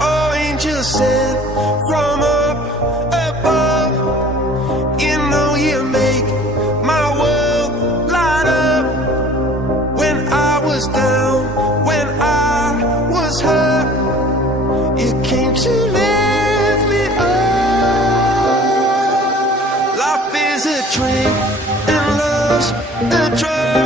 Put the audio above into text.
Oh, angel sent from up above. You know you make my world light up. When I was down, when I was hurt, you came to lift me up. Life is a drink and love's a drug.